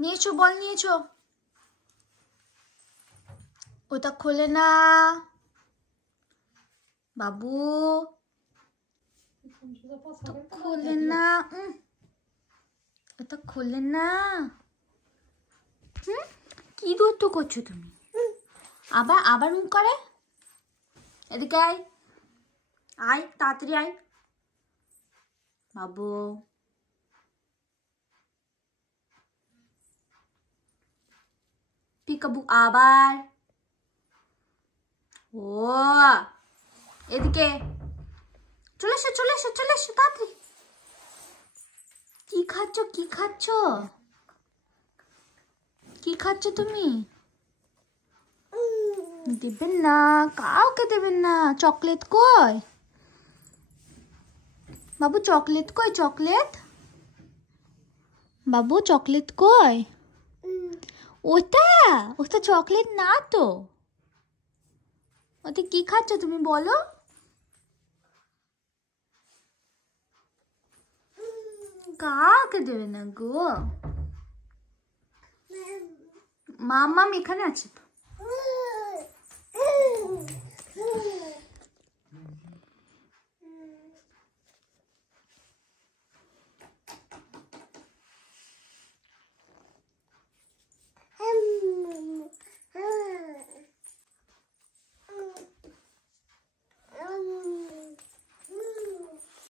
নিয়েছো বল নিয়েছো? ওটা খোলে না বাবু, খোলে না, ওটা খোলে না। কি দূরত্ব করছো তুমি? আবার আবার মুখ করে। এদিকে আয়, আয় তাড়াতাড়ি আয় বাবু। পিকাবু আবার। ও এদিকে চলে এসো চলে এসো চলে এসো তাড়াতাড়ি। কি খাচ্ছ কি খাচ্ছ কি খাচ্ছ তুমি? দেবেন না, কাউকে দেবেন না। চকলেট কই বাবু? চকলেট কই? চকলেট বাবু, চকলেট কই? ওটা ওটা চকলেট না তো। ওটা কি খাচ্ছ তুমি বলো? কাউকে দেবে না গো। মাম্মাম এখানে আছে তো।